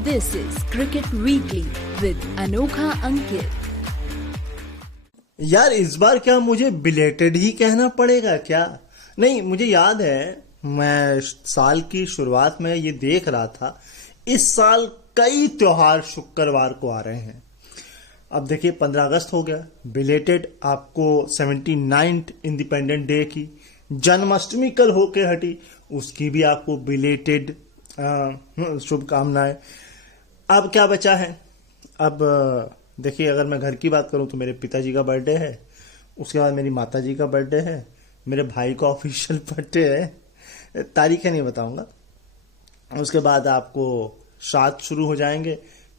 This is Cricket Weekly with Anokha Ankit. यार इस बार क्या मुझे बिलेटेड ही कहना पड़ेगा क्या? नहीं, मुझे याद है मैं साल की शुरुआत में ये देख रहा था, इस साल कई त्योहार शुक्रवार को आ रहे हैं। अब देखिए 15 अगस्त हो गया, बिलेटेड आपको 79th इंडिपेंडेंट डे की, जन्माष्टमी कल होके हटी, उसकी भी आपको बिलेटेड शुभकामनाएं। अब क्या बचा है? अब देखिए अगर मैं घर की बात करूं तो मेरे पिताजी का बर्थडे है, उसके बाद मेरी माताजी का बर्थडे है, मेरे भाई का ऑफिशियल बर्थडे है, तारीखें नहीं बताऊंगा। उसके बाद आपको श्राद्ध शुरू हो जाएंगे,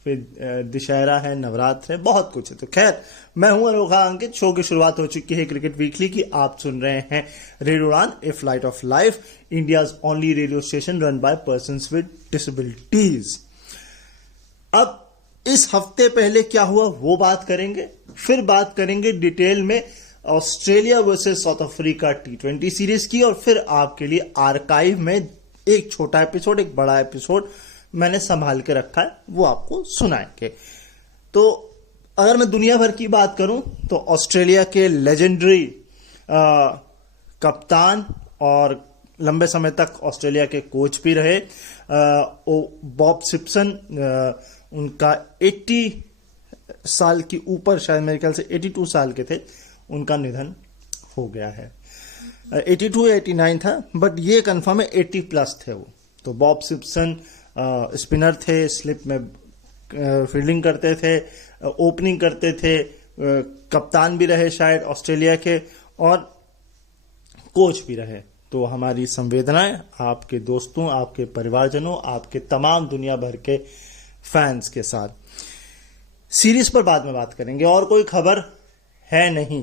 फिर दशहरा है, नवरात्र है, बहुत कुछ है। तो खैर, मैं हूं अनोखा अंकित। शो की शुरुआत हो चुकी है क्रिकेट वीकली की। आप सुन रहे हैं radio Udaan, a flight of life, India's only radio station run by persons with disabilities. अब इस हफ्ते पहले क्या हुआ वो बात करेंगे, फिर बात करेंगे डिटेल में Australia versus South Africa T20 series की, और फिर आपके लिए आर्काइव में एक छोटा एपिसोड, एक बड़ा एपिसोड मैंने संभाल के रखा है, वो आपको सुनाएंगे। तो अगर मैं दुनिया भर की बात करूं तो ऑस्ट्रेलिया के लेजेंडरी कप्तान और लंबे समय तक ऑस्ट्रेलिया के कोच भी रहे बॉब सिम्पसन, उनका 80 साल की ऊपर, शायद मेरे ख्याल से 82 साल के थे, उनका निधन हो गया है। 82 या 89 था, बट ये कंफर्म है 80 प्लस थे वो। तो बॉब सिम्पसन स्पिनर थे, स्लिप में फील्डिंग करते थे, ओपनिंग करते थे, कप्तान भी रहे शायद ऑस्ट्रेलिया के, और कोच भी रहे। तो हमारी संवेदनाएं आपके दोस्तों, आपके परिवारजनों, आपके तमाम दुनिया भर के फैंस के साथ। सीरीज पर बाद में बात करेंगे, और कोई खबर है नहीं।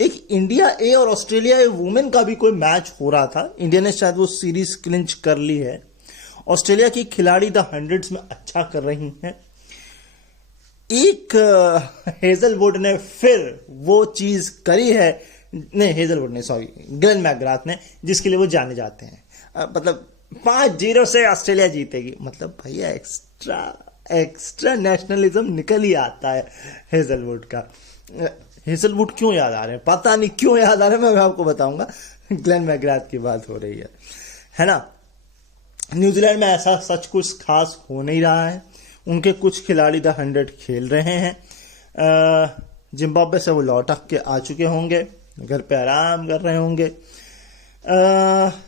एक इंडिया ए और ऑस्ट्रेलिया ए वुमेन का भी कोई मैच हो रहा था, इंडिया ने शायद वो सीरीज क्लिंच कर ली है। ऑस्ट्रेलिया की खिलाड़ी द हंड्रेड्स में अच्छा कर रही हैं। एक हेजलवुड ने फिर वो चीज करी है, नहीं हेजलवुड ने, सॉरी, ग्लेन मैकग्राथ ने, जिसके लिए वो जाने जाते हैं। मतलब 5-0 से ऑस्ट्रेलिया जीतेगी, मतलब भैया एक्स्ट्रा नेशनलिज्म निकल ही आता है हेजलवुड का। हेजलवुड क्यों याद आ रहे हैं, पता नहीं क्यों याद आ रहे हैं, मैं आपको बताऊंगा। ग्लेन मैकग्राथ की बात हो रही है ना। न्यूजीलैंड में ऐसा सच कुछ खास हो नहीं रहा है, उनके कुछ खिलाड़ी द 100 खेल रहे हैं। जिम्बाब्वे से वो लौट के आ चुके होंगे, घर पे आराम कर रहे होंगे।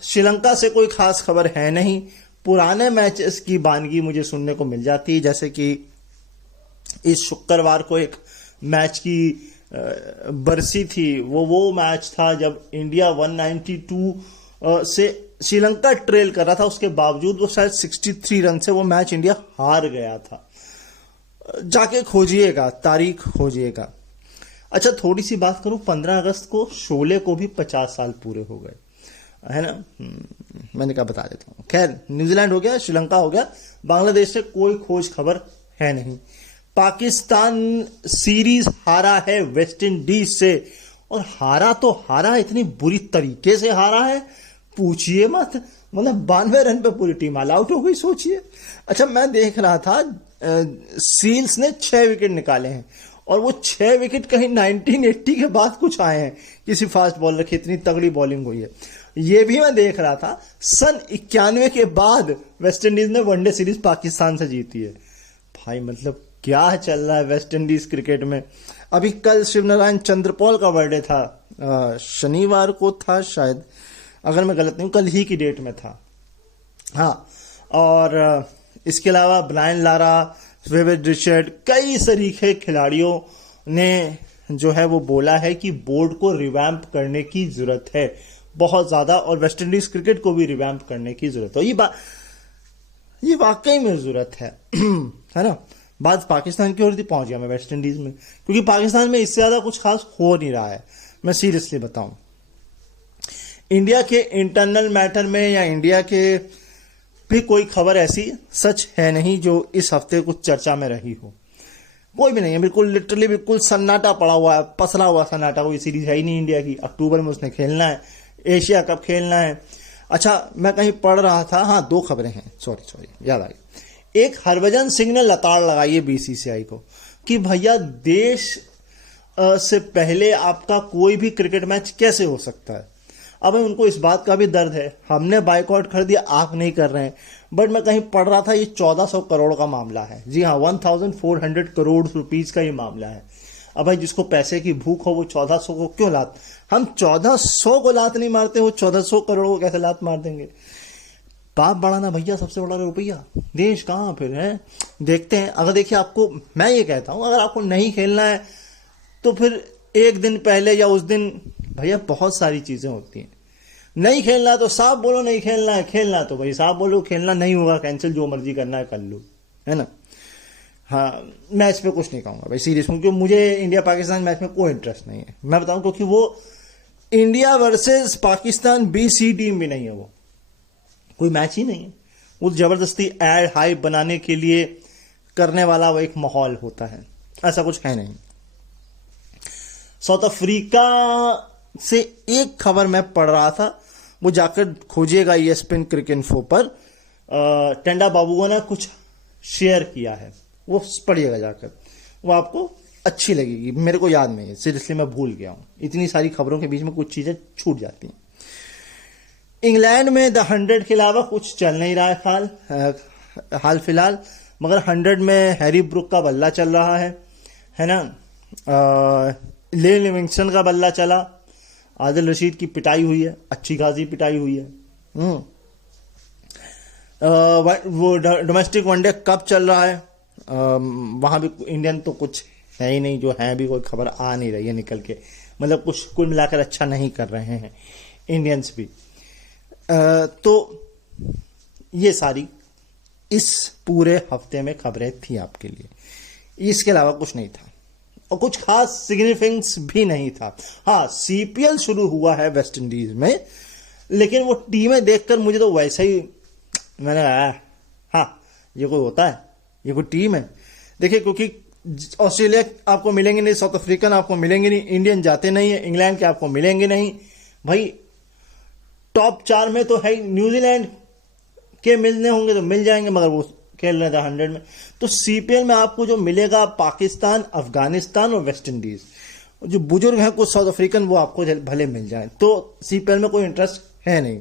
श्रीलंका से कोई खास खबर है नहीं। पुराने मैचेस की बानगी मुझे सुनने को मिल जाती है, जैसे कि इस शुक्रवार को एक मैच की बरसी थी। वो मैच था जब इंडिया 192 से श्रीलंका ट्रेल कर रहा था, उसके बावजूद वो शायद 63 रन से वो मैच इंडिया हार गया था। जाके खोजिएगा, तारीख खोजिएगा। अच्छा, थोड़ी सी बात करूं, 15 अगस्त को शोले को भी 50 साल पूरे हो गए, है ना। मैंने कहा बता देता हूं। खैर, न्यूजीलैंड हो गया, श्रीलंका हो गया, बांग्लादेश से कोई खोज खबर है नहीं। पाकिस्तान सीरीज हारा है वेस्ट इंडीज से, और हारा तो हारा, इतनी बुरी तरीके से हारा है पूछिए मत। मतलब 92 रन पे पूरी टीम ऑल आउट हो गई, सोचिए। अच्छा, मैं देख रहा था सील्स ने 6 विकेट निकाले हैं, और वो 6 विकेट कहीं 1980 के बाद कुछ आए हैं, किसी फास्ट बॉलर की इतनी तगड़ी बॉलिंग हुई है। ये भी मैं देख रहा था, सन 91 के बाद वेस्ट इंडीज ने वनडे सीरीज पाकिस्तान से जीती है। भाई मतलब क्या चल रहा है वेस्ट इंडीज क्रिकेट में। अभी कल शिवनारायण चंद्रपॉल का बर्थडे था, शनिवार को था शायद, अगर मैं गलत नहीं हूं, कल ही की डेट में था। हाँ, और इसके अलावा ब्रायन लारा, विविड रिचर्ड, कई सरीखे खिलाड़ियों ने जो है वो बोला है कि बोर्ड को रिवैम्प करने की जरूरत है बहुत ज्यादा, और वेस्ट इंडीज क्रिकेट को भी रिवैम्प करने की जरूरत है। ये वाकई में जरूरत है ना। बात पाकिस्तान की ओर पहुंच गया मैं वेस्ट इंडीज में, क्योंकि पाकिस्तान में इससे ज्यादा कुछ खास हो नहीं रहा है। मैं सीरियसली बताऊं, इंडिया के इंटरनल मैटर में या इंडिया के भी कोई खबर ऐसी सच है नहीं जो इस हफ्ते कुछ चर्चा में रही हो। कोई भी नहीं है, बिल्कुल लिटरली बिल्कुल सन्नाटा पड़ा हुआ है, पसरा हुआ सन्नाटा। कोई सीरीज है ही नहीं इंडिया की, अक्टूबर में उसने खेलना है, एशिया कप खेलना है। अच्छा, मैं कहीं पढ़ रहा था, हाँ 2 खबरें हैं, सॉरी याद आ गई। एक, हरभजन सिंह ने लताड़ लगाई है बीसीसीआई को कि भैया देश से पहले आपका कोई भी क्रिकेट मैच कैसे हो सकता है। अब उनको इस बात का भी दर्द है, हमने बाइकआउट कर दिया, आप नहीं कर रहे हैं, बट मैं कहीं पढ़ रहा था ये 1400 करोड़ का मामला है। जी हाँ, 1400 करोड़ रुपीज का ये मामला है। अब भाई जिसको पैसे की भूख हो वो 1400 को क्यों लात, हम 1400 को लात नहीं मारते, हो 1400 करोड़ को कैसे लात मार देंगे। बाप बड़ा ना भैया, सबसे बड़ा रुपया, देश कहाँ फिर है। देखते हैं, अगर देखिए आपको, मैं ये कहता हूं अगर आपको नहीं खेलना है तो फिर एक दिन पहले या उस दिन, भैया बहुत सारी चीजें होती हैं। नहीं खेलना है तो साफ बोलो नहीं खेलना है, खेलना है तो भाई साफ बोलो खेलना नहीं होगा, कैंसिल, जो मर्जी करना है कर लो, है ना। हाँ, मैच पे कुछ नहीं कहूंगा भाई सीरियस, क्योंकि मुझे इंडिया पाकिस्तान मैच में कोई इंटरेस्ट नहीं है, मैं बताऊं, क्योंकि वो India versus Pakistan BC team भी नहीं है, वो कोई मैच ही नहीं है, वो जबरदस्ती एड हाइप बनाने के लिए करने वाला वो एक माहौल होता है, ऐसा कुछ है नहीं। साउथ अफ्रीका से एक खबर मैं पढ़ रहा था, वो जाकर खोजिएगा ESPN क्रिकेट इन्फो पर, टेंडा बाबुआ ने कुछ शेयर किया है, वो पढ़िएगा जाकर, वो आपको अच्छी लगेगी। मेरे को याद नहीं है, सीरियसली मैं भूल गया हूं, इतनी सारी खबरों के बीच में कुछ चीजें छूट जाती हैं। इंग्लैंड में द 100 के अलावा कुछ चल नहीं रहा है हाल फिलहाल, मगर 100 में हैरी ब्रुक का बल्ला चल रहा है ना। लेन लिविंगस्टन का बल्ला चला, आदिल रशीद की पिटाई हुई है, अच्छी खासी पिटाई हुई है। वो डोमेस्टिक वनडे कप चल रहा है, वहां भी इंडियन तो कुछ है ही नहीं, जो है भी कोई खबर आ नहीं रही है निकल के, मतलब कुछ कुल मिलाकर अच्छा नहीं कर रहे हैं इंडियंस भी। तो ये सारी इस पूरे हफ्ते में खबरें थी आपके लिए, इसके अलावा कुछ नहीं था और कुछ खास सिग्निफिकेंस भी नहीं था। हाँ, CPL शुरू हुआ है वेस्ट इंडीज में, लेकिन वो टीमें देखकर मुझे तो वैसे ही मैंने हाँ ये कोई होता है, ये कोई टीम है। देखिए, क्योंकि ऑस्ट्रेलिया आपको मिलेंगे नहीं, साउथ अफ्रीकन आपको मिलेंगे नहीं, इंडियन जाते नहीं है, इंग्लैंड के आपको मिलेंगे नहीं भाई। टॉप 4 में तो है, न्यूजीलैंड के मिलने होंगे तो मिल जाएंगे, मगर वो खेल रहे थे 100 में। तो CPL में आपको जो मिलेगा पाकिस्तान, अफगानिस्तान और वेस्ट इंडीज, जो बुजुर्ग हैं कुछ साउथ अफ्रीकन, वो आपको भले मिल जाए। तो CPL में कोई इंटरेस्ट है नहीं।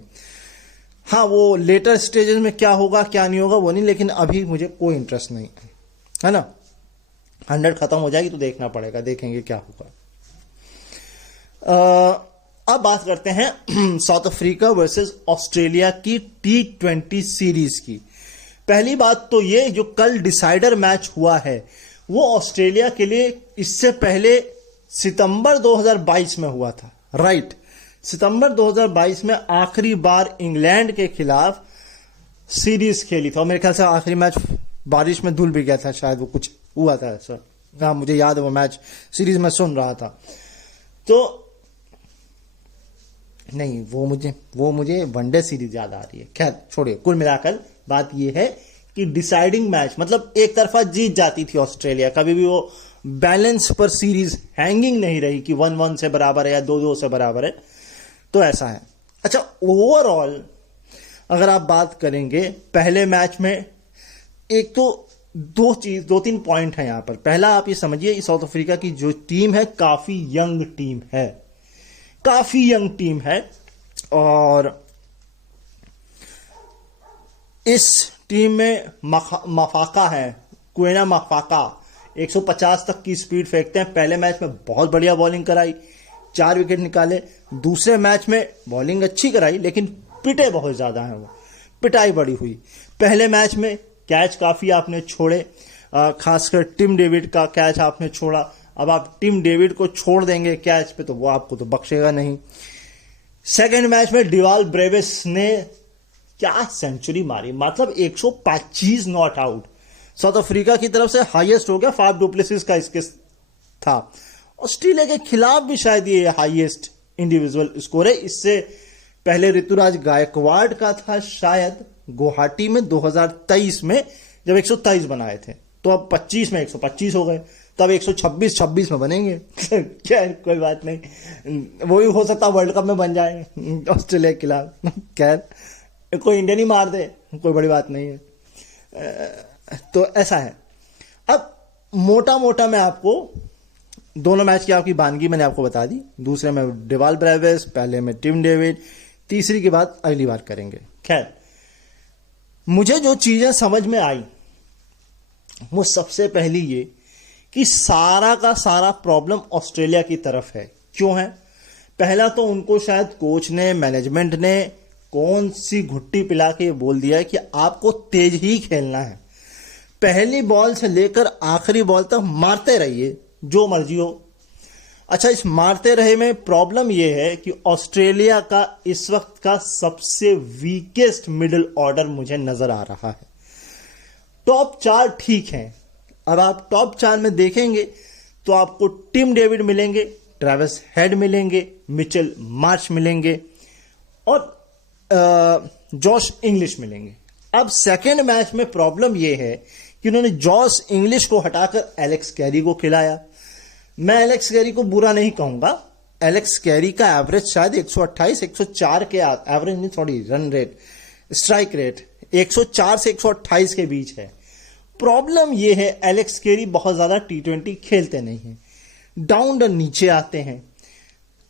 हाँ, वो लेटर स्टेजेस में क्या होगा क्या नहीं होगा वो नहीं, लेकिन अभी मुझे कोई इंटरेस्ट नहीं है ना। 100 खत्म हो जाएगी तो देखना पड़ेगा, देखेंगे क्या होगा। अब बात करते हैं साउथ अफ्रीका वर्सेस ऑस्ट्रेलिया की T20 सीरीज की। पहली बात तो ये, जो कल डिसाइडर मैच हुआ है वो ऑस्ट्रेलिया के लिए इससे पहले सितंबर 2022 में हुआ था, राइट। सितंबर 2022 में आखिरी बार इंग्लैंड के खिलाफ सीरीज खेली था, और मेरे ख्याल से आखिरी मैच बारिश में धुल भी गया था, शायद वो कुछ हुआ था ऐसा। हाँ, मुझे याद है वो मैच सीरीज में सुन रहा था। तो नहीं, वो मुझे वनडे सीरीज याद आ रही है। खैर छोड़िए, कुल मिलाकर बात ये है कि डिसाइडिंग मैच, मतलब एक तरफा जीत जाती थी ऑस्ट्रेलिया, कभी भी वो बैलेंस पर सीरीज हैंगिंग नहीं रही कि 1-1 से बराबर है या 2-2 से बराबर है, तो ऐसा है। अच्छा, ओवरऑल अगर आप बात करेंगे पहले मैच में, एक तो 2-3 पॉइंट है यहां पर। पहला, आप ये समझिए साउथ अफ्रीका की जो टीम है काफी यंग टीम है, काफी यंग टीम है, और इस टीम में मफाका है, क्वेना मफाका 150 तक की स्पीड फेंकते हैं। पहले मैच में बहुत बढ़िया बॉलिंग कराई, 4 विकेट निकाले। दूसरे मैच में बॉलिंग अच्छी कराई, लेकिन पिटे बहुत ज्यादा हैं, वो पिटाई बड़ी हुई। पहले मैच में कैच काफी आपने छोड़े, खासकर टिम डेविड का कैच आपने छोड़ा। अब आप टिम डेविड को छोड़ देंगे कैच पे तो वो आपको तो बख्शेगा नहीं। सेकंड मैच में डिवाल ब्रेविस ने क्या सेंचुरी मारी, मतलब 125 नॉट आउट, साउथ अफ्रीका की तरफ से हाईएस्ट हो गया। फाफ डु प्लेसिस का इसके था। ऑस्ट्रेलिया के खिलाफ भी शायद ये हाईएस्ट इंडिविजुअल स्कोर है। इससे पहले ऋतुराज गायकवाड़ का था शायद गुवाहाटी में 2023 में, जब 123 बनाए थे, तो अब 25 में 125 हो गए। कब 126 में बनेंगे खैर कोई बात नहीं, वो भी हो सकता वर्ल्ड कप में बन जाए ऑस्ट्रेलिया के खिलाफ। खैर कोई इंडियन ही मार दे, कोई बड़ी बात नहीं है। तो ऐसा है। अब मोटा मोटा मैं आपको दोनों मैच की आपकी बानगी मैंने आपको बता दी। दूसरे में डेवाल ब्रेविस, पहले में टिम डेविड, तीसरी की बात अगली बार करेंगे। खैर मुझे जो चीजें समझ में आई वो सबसे पहली ये कि सारा का सारा प्रॉब्लम ऑस्ट्रेलिया की तरफ है। क्यों है? पहला तो उनको शायद कोच ने, मैनेजमेंट ने कौन सी घुट्टी पिला के बोल दिया है कि आपको तेज ही खेलना है, पहली बॉल से लेकर आखिरी बॉल तक मारते रहिए जो मर्जी हो। अच्छा, इस मारते रहे में प्रॉब्लम यह है कि ऑस्ट्रेलिया का इस वक्त का सबसे वीकेस्ट मिडिल ऑर्डर मुझे नजर आ रहा है। टॉप 4 ठीक हैं। अब आप टॉप 4 में देखेंगे तो आपको टिम डेविड मिलेंगे, ट्रेविस हेड मिलेंगे, मिचेल मार्श मिलेंगे और जॉश इंग्लिश मिलेंगे। अब सेकेंड मैच में प्रॉब्लम यह है कि उन्होंने जॉश इंग्लिश को हटाकर एलेक्स कैरी को खिलाया। मैं एलेक्स कैरी को बुरा नहीं कहूंगा, एलेक्स कैरी का एवरेज शायद 128 104 के एवरेज नहीं, sorry, run rate, strike rate 104 से 128 के बीच है। प्रॉब्लम यह है एलेक्स कैरी बहुत ज्यादा T20 खेलते नहीं हैं, डाउन द नीचे आते हैं।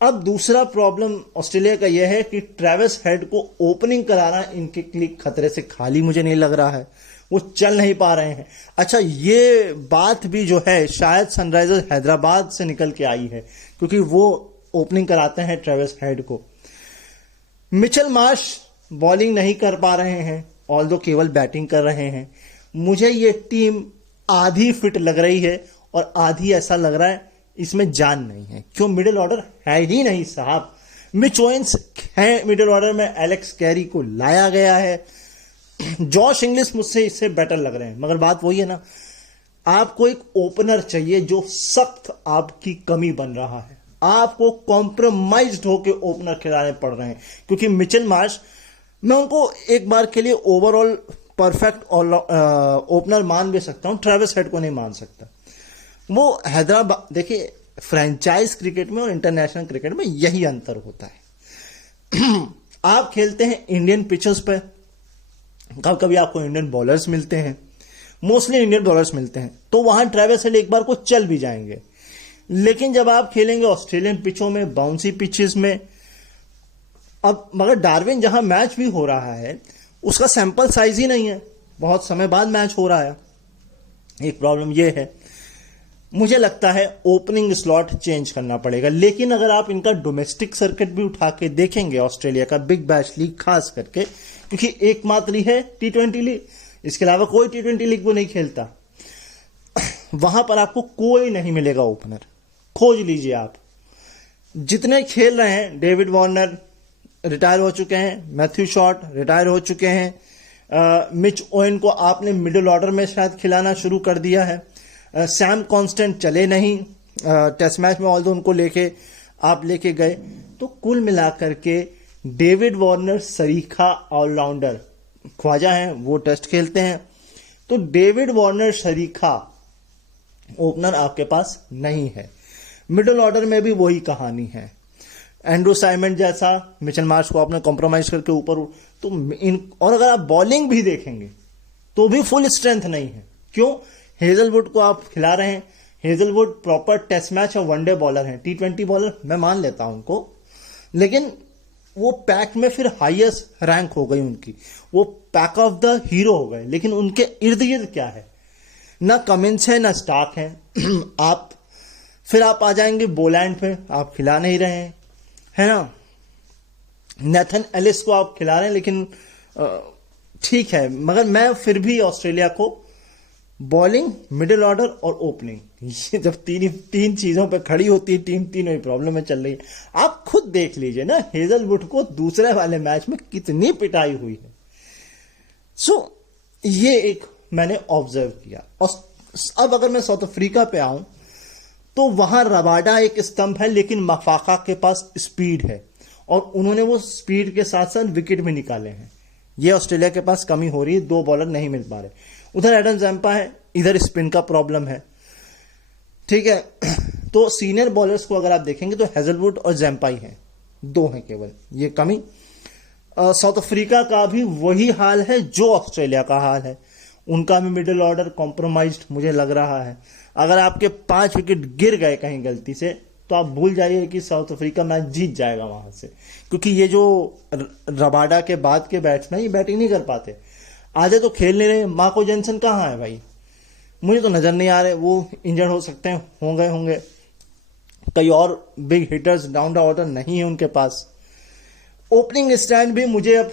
अब दूसरा प्रॉब्लम ऑस्ट्रेलिया का यह है कि ट्रेविस हेड को ओपनिंग कराना इनके लिए खतरे से खाली मुझे नहीं लग रहा है, वो चल नहीं पा रहे हैं। अच्छा, ये बात भी जो है शायद सनराइजर्स हैदराबाद से निकल के आई है क्योंकि वो ओपनिंग कराते हैं ट्रेविस हेड को। मिचेल मार्श बॉलिंग नहीं कर पा रहे हैं, ऑल्दो केवल बैटिंग कर रहे हैं। मुझे ये टीम आधी फिट लग रही है और आधी ऐसा लग रहा है इसमें जान नहीं है। क्यों? मिडिल ऑर्डर है ही नहीं साहब। मिच ओवेंस है मिडिल ऑर्डर में, एलेक्स कैरी को लाया गया है, जॉश इंग्लिश मुझसे इससे बेटर लग रहे हैं, मगर बात वही है ना, आपको एक ओपनर चाहिए जो सख्त आपकी कमी बन रहा है। आपको कॉम्प्रोमाइज्ड होकर ओपनर खिलाने पड़ रहे हैं क्योंकि मिचेल मार्श, मैं उनको एक बार के लिए ओवरऑल परफेक्ट ओपनर मान भी सकता हूं, ट्रेविस हेड को नहीं मान सकता। वो हैदराबाद, देखिए फ्रेंचाइज क्रिकेट में और इंटरनेशनल क्रिकेट में यही अंतर होता है। आप खेलते हैं इंडियन पिचेस पे, कभी कभी आपको इंडियन बॉलर्स मिलते हैं, मोस्टली इंडियन बॉलर्स मिलते हैं, तो वहां ट्रेविस हेड एक बार को चल भी जाएंगे। लेकिन जब आप खेलेंगे ऑस्ट्रेलियन पिचों में, बाउंसी पिचेस में, अब मगर डार्विन जहां मैच भी हो रहा है उसका सैंपल साइज ही नहीं है, बहुत समय बाद मैच हो रहा है। एक प्रॉब्लम यह है, मुझे लगता है ओपनिंग स्लॉट चेंज करना पड़ेगा। लेकिन अगर आप इनका डोमेस्टिक सर्किट भी उठा के देखेंगे, ऑस्ट्रेलिया का बिग बैश लीग खास करके, क्योंकि एकमात्र ही है T20 लीग, इसके अलावा कोई T20 लीग वो नहीं खेलता, वहां पर आपको कोई नहीं मिलेगा ओपनर। खोज लीजिए आप, जितने खेल रहे हैं, डेविड वार्नर रिटायर हो चुके हैं, मैथ्यू शॉट रिटायर हो चुके हैं, मिच ओवेन को आपने मिडिल ऑर्डर में शायद खिलाना शुरू कर दिया है, सैम कॉन्स्टेंट चले नहीं टेस्ट मैच में, ऑल्दो उनको लेके गए। तो कुल मिलाकर के डेविड वार्नर सरीखा ऑलराउंडर, ख्वाजा हैं वो टेस्ट खेलते हैं, तो डेविड वार्नर सरीखा ओपनर आपके पास नहीं है। मिडिल ऑर्डर में भी वही कहानी है, एंड्रू साइमंड जैसा, मिचेल मार्श को आपने कॉम्प्रोमाइज करके ऊपर, तो और अगर आप बॉलिंग भी देखेंगे तो भी फुल स्ट्रेंथ नहीं है। क्यों? हेजलवुड को आप खिला रहे हैं, हेजलवुड प्रॉपर टेस्ट मैच और वनडे बॉलर हैं, T20 बॉलर मैं मान लेता हूं उनको, लेकिन वो पैक में फिर हाईएस्ट रैंक हो गई उनकी, वो पैक ऑफ द हीरो हो गए। लेकिन उनके इर्द गिर्द क्या है? ना कमिंस है ना स्टार्क है। आप आ जाएंगे बोलैंड पे, आप खिला नहीं रहे हैं, है ना। नेथन एलिस को आप खिला रहे हैं, लेकिन ठीक है, मगर मैं फिर भी ऑस्ट्रेलिया को बॉलिंग, मिडिल ऑर्डर और ओपनिंग, ये जब तीन चीजों पे खड़ी होती है टीम, तीनों ही प्रॉब्लम में चल रही है। आप खुद देख लीजिए ना, हेजलवुड को दूसरे वाले मैच में कितनी पिटाई हुई है। ये एक मैंने ऑब्जर्व किया। और अब अगर मैं साउथ अफ्रीका पे आऊं तो वहां रबाडा एक स्तंभ है, लेकिन मफाका के पास स्पीड है और उन्होंने वो स्पीड के साथ साथ विकेट भी निकाले हैं। ये ऑस्ट्रेलिया के पास कमी हो रही है, 2 बॉलर नहीं मिल पा रहे। उधर एडम जैम्पा है, इधर स्पिन का प्रॉब्लम है। ठीक है। तो सीनियर बॉलर्स को अगर आप देखेंगे तो हेजलवुड और जैम्पाई हैं, दो हैं केवल, ये कमी। साउथ अफ्रीका का भी वही हाल है जो ऑस्ट्रेलिया का हाल है, उनका भी मिडिल ऑर्डर कॉम्प्रोमाइज्ड मुझे लग रहा है। अगर आपके 5 विकेट गिर गए कहीं गलती से तो आप भूल जाइए कि साउथ अफ्रीका मैच जीत जाएगा वहां से, क्योंकि ये जो रबाडा के बाद के बैट्समैन ये बैटिंग नहीं कर पाते। आधे तो खेल नहीं रहे। मार्को जेनसन कहाँ है भाई, मुझे तो नजर नहीं आ रहे। वो इंजर्ड हो सकते हैं, होंगे। कई और big hitters down the order नहीं है उनके पास। ओपनिंग स्टैंड भी मुझे अब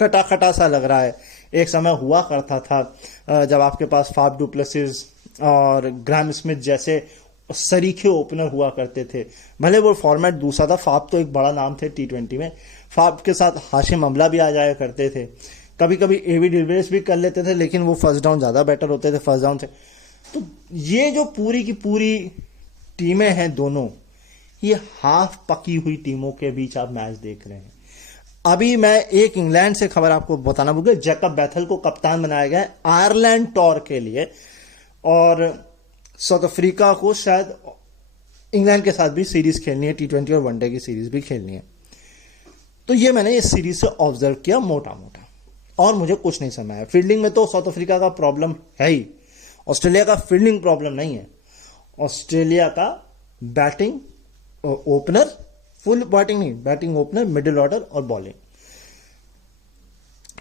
खटा खटा सा लग रहा है। एक समय हुआ करता था जब आपके पास फाफ डु प्लेसिस और ग्राहम स्मिथ जैसे सरीखे ओपनर हुआ करते थे। भले वो फॉर्मेट दूसरा था, फाफ तो एक बड़ा नाम थे T20 में। फाफ के साथ हाशिम अमला भी आ जाया करते थे, कभी कभी एवी डिविलियर्स भी कर लेते थे, लेकिन वो फर्स्ट डाउन ज्यादा बेटर होते थे फर्स्ट डाउन से। तो ये जो पूरी की पूरी टीमें हैं दोनों, ये हाफ पकी हुई टीमों के बीच आप मैच देख रहे हैं। अभी मैं एक इंग्लैंड से खबर आपको बताना भूल गया, जैकब बैथल को कप्तान बनाया गया है आयरलैंड टूर के लिए, और साउथ अफ्रीका को शायद इंग्लैंड के साथ भी सीरीज खेलनी है, T20 और वनडे की सीरीज भी खेलनी है। तो ये मैंने इस सीरीज से ऑब्जर्व किया मोटा मोटा, और मुझे कुछ नहीं समझ आया। फील्डिंग में तो साउथ अफ्रीका का प्रॉब्लम है ही, ऑस्ट्रेलिया का फील्डिंग प्रॉब्लम नहीं है। ऑस्ट्रेलिया का बैटिंग ओपनर, फुल बैटिंग नहीं, बैटिंग ओपनर, मिडिल ऑर्डर और बॉलिंग।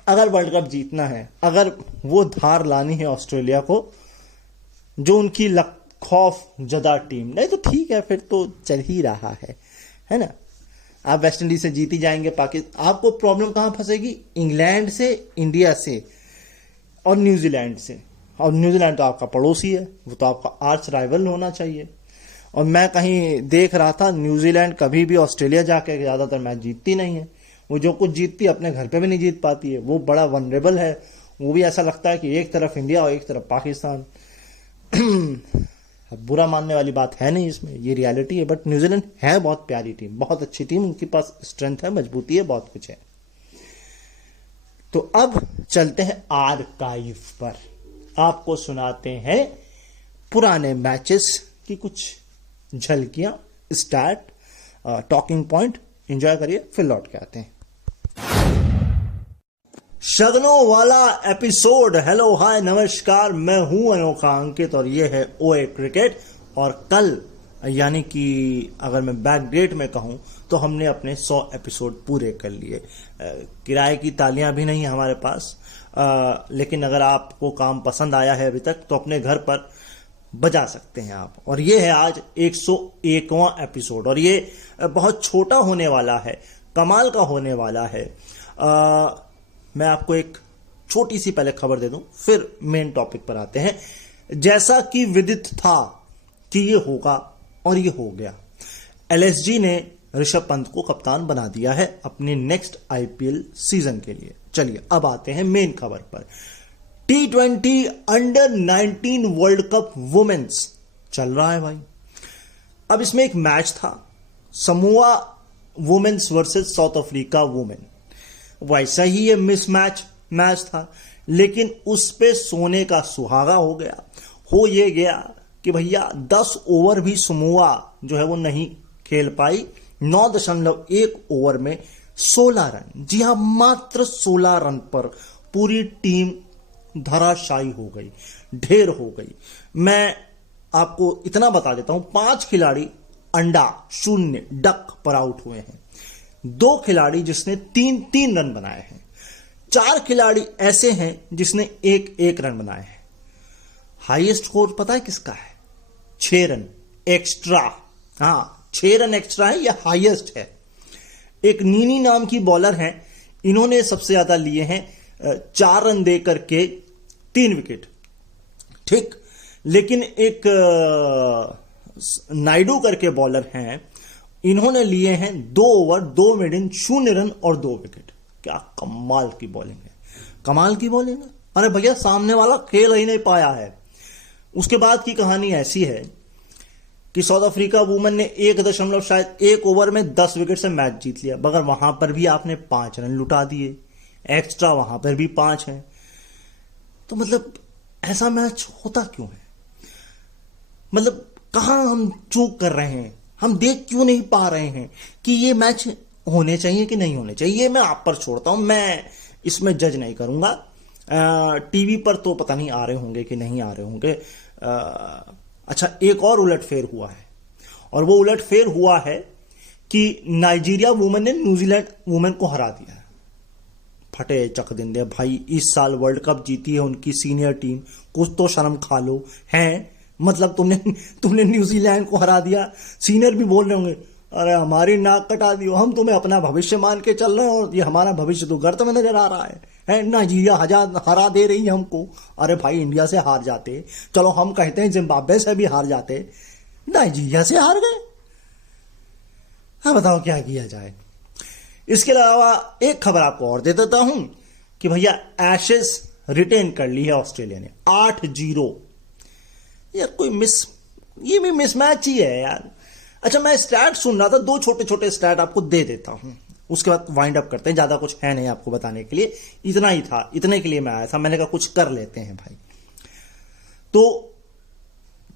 अगर वर्ल्ड कप जीतना है, अगर वो धार लानी है ऑस्ट्रेलिया को जो उनकी खौफ जदा टीम, नहीं तो ठीक है, फिर तो चल ही रहा है ना। आप वेस्ट इंडीज से जीती जाएंगे, पाकिस्तान। आपको प्रॉब्लम कहां फंसेगी? इंग्लैंड से, इंडिया से और न्यूजीलैंड से। और न्यूजीलैंड तो आपका पड़ोसी है, वो तो आपका आर्च राइवल होना चाहिए। और मैं कहीं देख रहा था न्यूजीलैंड कभी भी ऑस्ट्रेलिया जाके ज्यादातर मैच जीतती नहीं है। वो जो कुछ जीतती है अपने घर पे भी नहीं जीत पाती है। वो बड़ा वनरेबल है। वो भी ऐसा लगता है कि एक तरफ इंडिया और एक तरफ पाकिस्तान। बुरा मानने वाली बात है नहीं इसमें, ये रियलिटी है। बट न्यूजीलैंड है बहुत प्यारी टीम, बहुत अच्छी टीम, उनके पास स्ट्रेंथ है, मजबूती है, बहुत कुछ है। तो अब चलते हैं आर्काइव पर, आपको सुनाते हैं पुराने मैचेस की कुछ झलकियां, स्टार्ट, टॉकिंग पॉइंट। एंजॉय करिए, फिर लौट के आते हैं। शगनों वाला एपिसोड। हेलो हाय नमस्कार, मैं हूं अनोखा अंकित और ये है ओए क्रिकेट। और कल, यानी कि अगर मैं बैक डेट में कहूं तो हमने अपने 100 एपिसोड पूरे कर लिए। किराए की तालियां भी नहीं है हमारे पास, लेकिन अगर आपको काम पसंद आया है अभी तक तो अपने घर पर बजा सकते हैं आप। और ये है आज 101वां एपिसोड, और ये बहुत छोटा होने वाला है, कमाल का होने वाला है। मैं आपको एक छोटी सी पहले खबर दे दूं, फिर मेन टॉपिक पर आते हैं। जैसा कि विदित था कि ये होगा, और ये हो गया। LSG ने ऋषभ पंत को कप्तान बना दिया है अपने नेक्स्ट IPL सीजन के लिए। चलिए अब आते हैं मेन खबर पर। T20 under 19 world cup women's चल रहा है भाई। अब इसमें एक मैच था, Samoa women's versus South Africa women. वैसा ही ये मिसमैच मैच था, लेकिन उस पे सोने का सुहागा हो गया। हो ये गया कि भैया 10 ओवर भी समोआ जो है वो नहीं खेल पाई। 9.1 ओवर में 16 रन, जी हां मात्र 16 रन पर पूरी टीम धराशायी हो गई, ढेर हो गई। मैं आपको इतना बता देता हूं, 5 खिलाड़ी अंडा 0 डक पर आउट हुए हैं। 2 खिलाड़ी जिसने 3 रन बनाए हैं। 4 खिलाड़ी ऐसे हैं जिसने 1 रन बनाए हैं। हाईएस्ट स्कोर पता है किसका है? 6 रन एक्स्ट्रा। हां, 6 रन एक्स्ट्रा है, यह हाईएस्ट है। एक नीनी नाम की बॉलर है, इन्होंने सबसे ज्यादा लिए हैं 4 रन दे करके 3 विकेट, ठीक। लेकिन एक नायडू करके बॉलर हैं, इन्होंने लिए हैं 2 ओवर 2 मेडन 0 रन और 2 विकेट। क्या कमाल की बॉलिंग है, कमाल की बॉलिंग है। अरे भैया सामने वाला खेल ही नहीं पाया है। उसके बाद की कहानी ऐसी है कि साउथ अफ्रीका वुमेन ने 1 ओवर में 10 विकेट से मैच जीत लिया, मगर वहां पर भी आपने 5 रन लुटा दिए, एक्स्ट्रा वहां पर भी 5 हैं। तो मतलब ऐसा मैच होता क्यों है? मतलब कहां हम चूक कर रहे हैं, हम देख क्यों नहीं पा रहे हैं कि ये मैच होने चाहिए कि नहीं होने चाहिए। ये मैं आप पर छोड़ता हूं, मैं इसमें जज नहीं करूंगा। टीवी पर तो पता नहीं आ रहे होंगे कि नहीं आ रहे होंगे। अच्छा, एक और उलटफेर हुआ है, और वो उलटफेर हुआ है कि नाइजीरिया वुमेन ने न्यूजीलैंड वुमेन को हरा दिया है। फटे चक दिंदे भाई, इस साल वर्ल्ड कप जीती है उनकी सीनियर टीम, कुछ तो शर्म खा लो। हैं मतलब तुमने न्यूजीलैंड को हरा दिया। सीनियर भी बोल रहे होंगे, अरे हमारी नाक कटा दियो, हम तुम्हें अपना भविष्य मान के चल रहे हैं और ये हमारा भविष्य तो गर्त में नजर आ रहा है। नाइजीरिया हरा दे रही है हमको। अरे भाई, इंडिया से हार जाते, चलो हम कहते हैं जिम्बाब्वे से भी हार जाते, नाइजीरिया से हार गए। हाँ, बताओ क्या किया जाए। इसके अलावा एक खबर आपको और दे देता हूं कि भैया एशेज रिटेन कर ली है ऑस्ट्रेलिया ने 8-0। यार ये भी मिसमैच ही है यार। अच्छा, मैं स्टैट सुन रहा था, दो छोटे छोटे स्टैट आपको दे देता हूं, उसके बाद वाइंड अप करते हैं। ज्यादा कुछ है नहीं आपको बताने के लिए, इतना ही था, इतने के लिए मैं आया था। मैंने कहा कुछ कर लेते हैं भाई। तो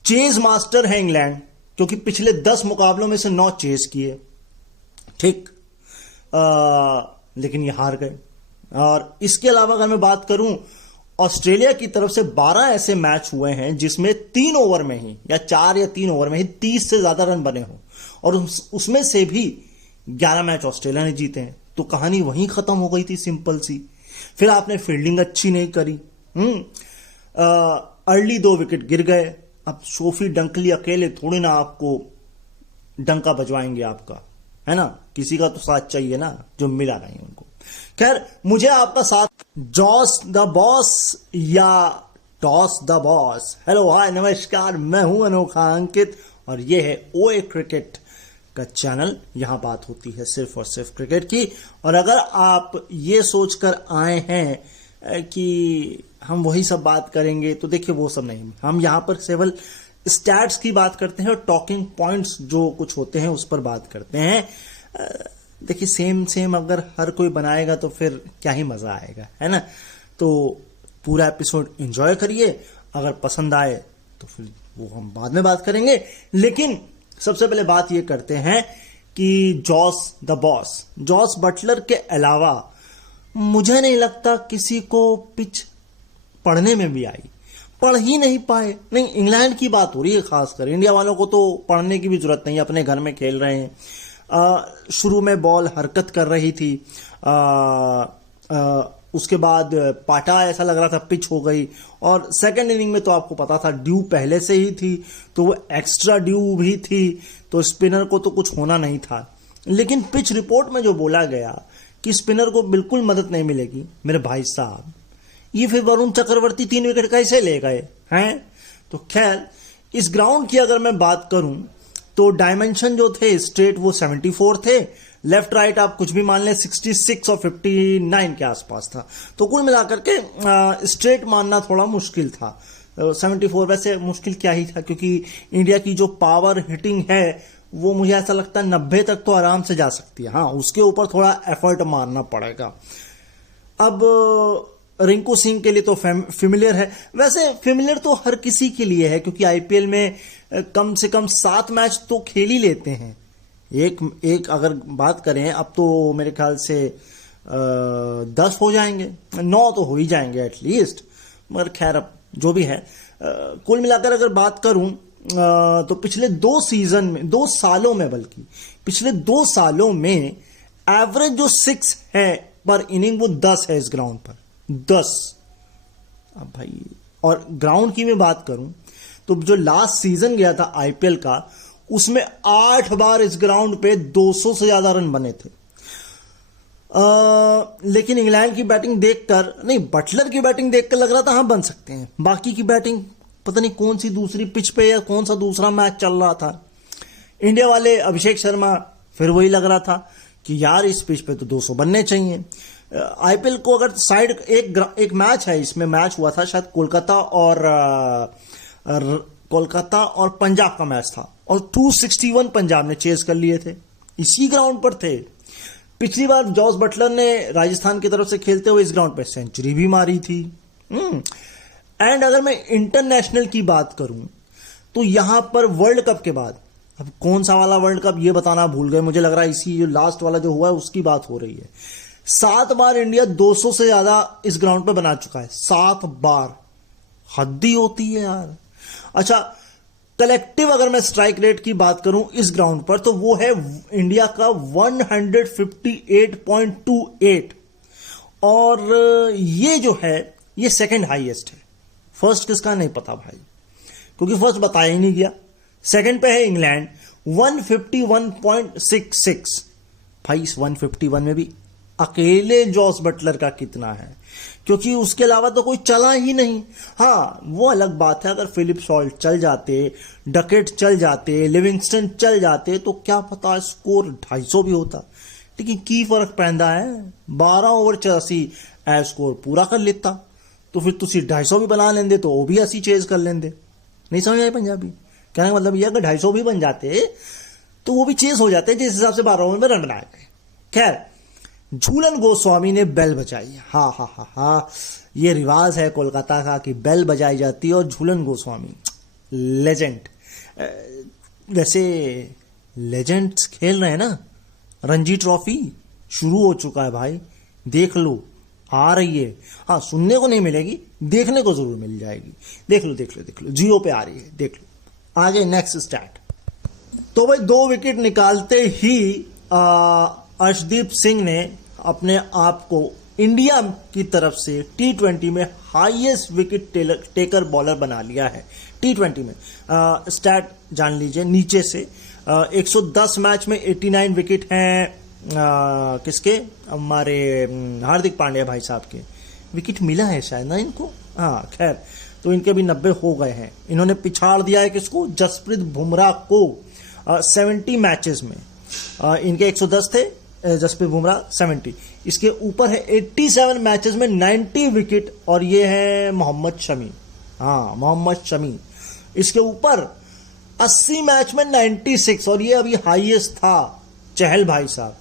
चेज मास्टर है इंग्लैंड, क्योंकि पिछले 10 मुकाबलों में से 9 चेज किए, ठीक, लेकिन ये हार गए। और इसके अलावा अगर मैं बात करूं, ऑस्ट्रेलिया की तरफ से 12 ऐसे मैच हुए हैं जिसमें 3 ओवर में ही या 4 या 3 ओवर में ही 30 से ज्यादा रन बने हो, और उसमें से भी 11 मैच ऑस्ट्रेलिया ने जीते हैं। तो कहानी वहीं खत्म हो गई थी, सिंपल सी। फिर आपने फील्डिंग अच्छी नहीं करी, अर्ली 2 विकेट गिर गए। अब सोफी डंकली अकेले थोड़ी ना आपको डंका बजवाएंगे आपका, है ना, किसी का तो साथ चाहिए ना, जो मिला नहीं उनको। खैर, मुझे आपका साथ जॉस द बॉस या टॉस द बॉस। हेलो, हाय, नमस्कार, मैं हूं अनोखा अंकित और ये है ओए क्रिकेट का चैनल। यहां बात होती है सिर्फ और सिर्फ क्रिकेट की। और अगर आप ये सोचकर आए हैं कि हम वही सब बात करेंगे, तो देखिए वो सब नहीं। हम यहां पर केवल स्टैट्स की बात करते हैं और टॉकिंग पॉइंट्स जो कुछ होते हैं उस पर बात करते हैं। देखिए, सेम अगर हर कोई बनाएगा तो फिर क्या ही मजा आएगा, है ना। तो पूरा एपिसोड एंजॉय करिए। अगर पसंद आए तो फिर वो हम बाद में बात करेंगे। लेकिन सबसे पहले बात ये करते हैं कि Jos the boss, Jos Buttler के अलावा मुझे नहीं लगता किसी को पिच पढ़ने में भी आई। पढ़ ही नहीं पाए। नहीं, इंग्लैंड की बात हो रही है खासकर, इंडिया वालों को तो पढ़ने की भी जरूरत नहीं, अपने घर में खेल रहे हैं। शुरू में बॉल हरकत कर रही थी, उसके बाद पाटा ऐसा लग रहा था पिच हो गई, और सेकंड इनिंग में तो आपको पता था ड्यू पहले से ही थी, तो वो एक्स्ट्रा ड्यू भी थी, तो स्पिनर को तो कुछ होना नहीं था। लेकिन पिच रिपोर्ट में जो बोला गया कि स्पिनर को बिल्कुल मदद नहीं मिलेगी, मेरे भाई साहब, ये फिर वरुण चक्रवर्ती 3 विकेट कैसे ले गए हैं। तो खैर, इस ग्राउंड की अगर मैं बात करूं तो डायमेंशन जो थे स्ट्रेट वो 74 थे, लेफ्ट राइट आप कुछ भी मान लें 66 और 59 के आसपास था। तो कुल मिलाकर के स्ट्रेट मानना थोड़ा मुश्किल था। 74 वैसे मुश्किल क्या ही था, क्योंकि इंडिया की जो पावर हिटिंग है वो मुझे ऐसा लगता है 90 तक तो आराम से जा सकती है। हाँ, उसके ऊपर थोड़ा एफर्ट मारना पड़ेगा। अब रिंकू सिंह के लिए तो फेमिलियर है। वैसे फेमिलियर तो हर किसी के लिए है, क्योंकि आईपीएल में कम से कम 7 मैच तो खेल ही लेते हैं। एक अगर बात करें, अब तो मेरे ख्याल से 10 हो जाएंगे, 9 तो हो ही जाएंगे एटलीस्ट। मगर खैर, अब जो भी है, कुल मिलाकर अगर बात करूं तो पिछले 2 सालों में बल्कि पिछले 2 सालों में एवरेज जो 6 है पर इनिंग वो 10 है इस ग्राउंड पर, 10। अब भाई, और ग्राउंड की मैं बात करूं तो जो लास्ट सीजन गया था आईपीएल का, उसमें 8 बार इस ग्राउंड पे 200 से ज्यादा रन बने थे। लेकिन इंग्लैंड की बैटिंग देखकर, नहीं, बटलर की बैटिंग देखकर लग रहा था हाँ बन सकते हैं। बाकी की बैटिंग पता नहीं कौन सी दूसरी पिच पे या कौन सा दूसरा मैच चल रहा था। इंडिया वाले अभिषेक शर्मा फिर वही लग रहा था कि यार इस पिच पे तो 200 बनने चाहिए। आईपीएल को अगर साइड एक मैच है, इसमें मैच हुआ था शायद कोलकाता और पंजाब का मैच था, और 261 पंजाब ने चेज कर लिए थे, इसी ग्राउंड पर थे। पिछली बार जॉस बटलर ने राजस्थान की तरफ से खेलते हुए इस ग्राउंड पर सेंचुरी भी मारी थी। एंड अगर मैं इंटरनेशनल की बात करूं तो यहां पर वर्ल्ड कप के बाद, अब कौन सा वाला वर्ल्ड कप ये बताना भूल गए, मुझे लग रहा है इसी जो लास्ट वाला जो हुआ है उसकी बात हो रही है। 7 बार इंडिया 200 से ज्यादा इस ग्राउंड पे बना चुका है, 7 बार, हद्दी होती है यार। अच्छा, कलेक्टिव अगर मैं स्ट्राइक रेट की बात करूं इस ग्राउंड पर, तो वो है इंडिया का 158.28, और ये जो है ये सेकंड हाईएस्ट है। फर्स्ट किसका नहीं पता भाई, क्योंकि फर्स्ट बताया ही नहीं गया। सेकंड पे है इंग्लैंड 151.66। भाई इस 151 में भी अकेले जॉस बटलर का कितना है, क्योंकि उसके अलावा तो कोई चला ही नहीं। हाँ, वो अलग बात है, अगर फिलिप सॉल्ट चल जाते, डकेट चल जाते, लिविंगस्टन चल जाते, तो क्या पता स्कोर 250 भी होता। लेकिन की फर्क पैदा है, 12 ओवर 84 स्कोर पूरा कर लेता, तो फिर तुसी 250 भी बना लेंदे, तो वो भी 80 चेज कर लेंदे। नहीं समझ आई पंजाबी? कहने का मतलब यह अगर 250 भी बन जाते तो वो भी चेज हो जाते जिस हिसाब से 12 ओवर में रन बनाए गए। खैर, झूलन गोस्वामी ने बेल बजाई। हा हा हा हा, ये रिवाज है कोलकाता का कि बेल बजाई जाती है, और झूलन गोस्वामी लेजेंड। वैसे लेजेंड्स खेल रहे हैं ना, रणजी ट्रॉफी शुरू हो चुका है भाई, देख लो, आ रही है। हाँ, सुनने को नहीं मिलेगी, देखने को जरूर मिल जाएगी। देख लो देख लो देख लो, जियो पे आ रही है, देख लो। आगे नेक्स्ट स्टैट। तो भाई 2 विकेट निकालते ही अर्शदीप सिंह ने अपने आप को इंडिया की तरफ से T20 में हाईएस्ट विकेट टेकर बॉलर बना लिया है। T20 में स्टैट जान लीजिए नीचे से। 110 मैच में 89 विकेट हैं किसके, हमारे हार्दिक पांड्या भाई साहब के। विकेट मिला है शायद ना इनको, हाँ खैर, तो इनके भी 90 हो गए हैं। इन्होंने पिछाड़ दिया है किसको, जसप्रीत बुमराह को 70 मैचेस में। इनके 110 थे, जसप्रीत बुमराह 70। इसके ऊपर है 87 मैचेस में 90 विकेट, और ये है मोहम्मद शमी। हाँ, मोहम्मद शमी। इसके ऊपर 80 मैच में 96, और ये अभी हाईएस्ट था चहल भाई साहब।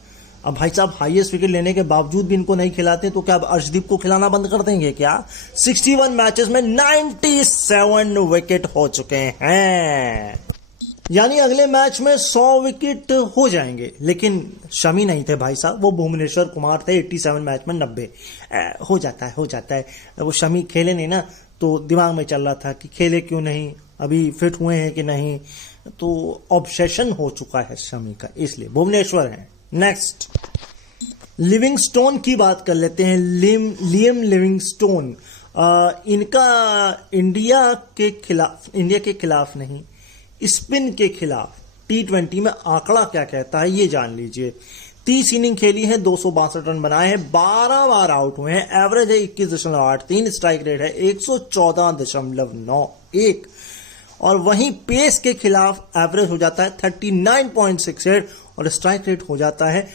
अब भाई साहब हाईएस्ट विकेट लेने के बावजूद भी इनको नहीं खिलाते, तो क्या अब अर्शदीप को खिलाना बंद कर देंगे क्या? 61 मैचेस में 97 विकेट हो चुके हैं, यानी अगले मैच में 100 विकेट हो जाएंगे। लेकिन शमी नहीं थे भाई साहब, वो भुवनेश्वर कुमार थे। 87 मैच में 90 हो जाता है। वो शमी खेले नहीं ना, तो दिमाग में चल रहा था कि खेले क्यों नहीं, अभी फिट हुए हैं कि नहीं, तो ऑब्सेशन हो चुका है शमी का, इसलिए भुवनेश्वर है। नेक्स्ट, लिविंगस्टोन की बात कर लेते हैं। लियम लिविंगस्टोन, इनका इंडिया के खिलाफ नहीं, स्पिन के खिलाफ T20 में आंकड़ा क्या कहता है ये जान लीजिए। 30 इनिंग खेली है, 262 रन बनाए हैं, 12 बार आउट हुए हैं, एवरेज है 21.83, स्ट्राइक रेट है 114.91, और वहीं पेस के खिलाफ एवरेज हो जाता है 39.68, और स्ट्राइक रेट हो जाता है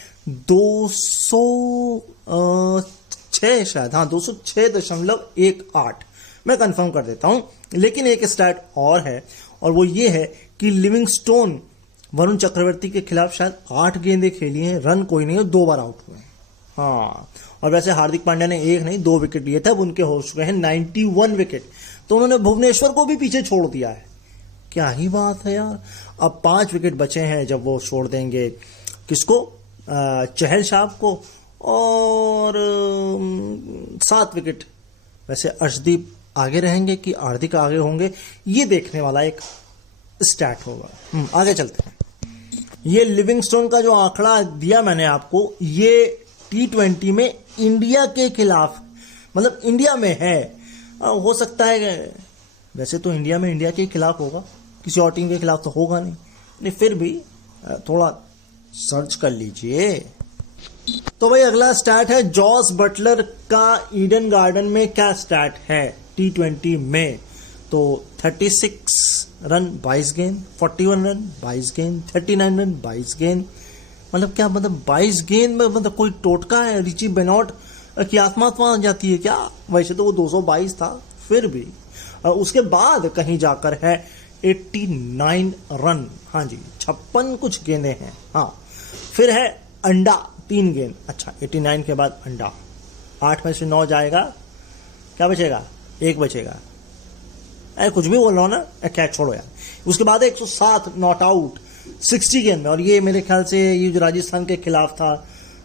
206 शायद, हाँ 206.18। मैं कंफर्म कर देता हूं। लेकिन एक स्टैट और है, और वो ये है कि लिविंगस्टोन वरुण चक्रवर्ती के खिलाफ शायद 8 गेंदें खेली हैं, रन कोई नहीं है, 2 बार आउट हुए हैं। हाँ, और वैसे हार्दिक पांड्या ने 1 नहीं 2 विकेट लिए थे, अब उनके हो चुके हैं 91 विकेट। तो उन्होंने भुवनेश्वर को भी पीछे छोड़ दिया है। क्या ही बात है यार। अब 5 विकेट बचे हैं, जब वो छोड़ देंगे किसको, चहल साहब को, और 7 विकेट। वैसे अर्शदीप आगे रहेंगे कि हार्दिक आगे होंगे, ये देखने वाला एक स्टैट होगा। आगे चलते हैं। ये लिविंगस्टोन का जो आंकड़ा दिया मैंने आपको, ये T20 में इंडिया के खिलाफ, मतलब इंडिया में है, हो सकता है वैसे तो इंडिया में इंडिया के खिलाफ होगा, किसी और टीम के खिलाफ तो होगा नहीं, फिर भी थोड़ा सर्च कर लीजिए। तो भाई अगला स्टैट है जॉस बटलर का ईडन गार्डन में क्या स्टैट है T20 में। तो 36 रन 22 गेंद, 41 रन 22 गेंद, 39 रन 22 गेंद। मतलब क्या, मतलब 22 गेंद में मतलब कोई टोटका है, रिची बेनॉट की आत्मा आ जाती है क्या? वैसे तो वो 222 था, फिर भी उसके बाद कहीं जाकर है 89 रन, हाँ जी 56 कुछ गेंदे हैं। हाँ, फिर है अंडा 3 गेंद। अच्छा, 89 के बाद अंडा 8 में से 9 जाएगा, क्या बचेगा? 1 बचेगा। कुछ भी बोल रहा हूँ ना, क्या छोड़ो यार। उसके बाद 107 नॉट आउट 60 गेंद में, और ये मेरे ख्याल से ये जो राजस्थान के खिलाफ था,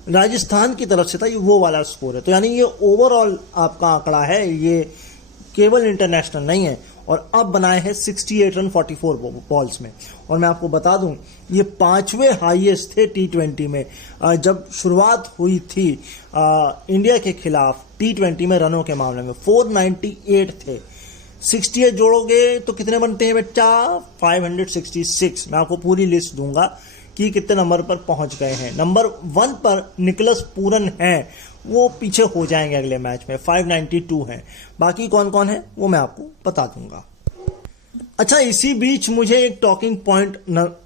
राजस्थान की तरफ से था, ये वो वाला स्कोर है। तो यानी ये ओवरऑल आपका आंकड़ा है, ये केवल इंटरनेशनल नहीं है। और अब बनाए हैं 68 रन 44 बॉल्स में। और मैं आपको बता दूं, ये 5वें हाईएस्ट थे T20 में। जब शुरुआत हुई थी इंडिया के खिलाफ T20 में रनों के मामले में 498 थे। 68 जोड़ोगे तो कितने बनते हैं बेटा? 566। मैं आपको पूरी लिस्ट दूंगा कि कितने नंबर पर पहुंच गए हैं। नंबर 1 पर निकोलस पूरन है, वो पीछे हो जाएंगे अगले मैच में, 592 हैं। बाकी कौन कौन है वो मैं आपको बता दूंगा। अच्छा, इसी बीच मुझे एक टॉकिंग पॉइंट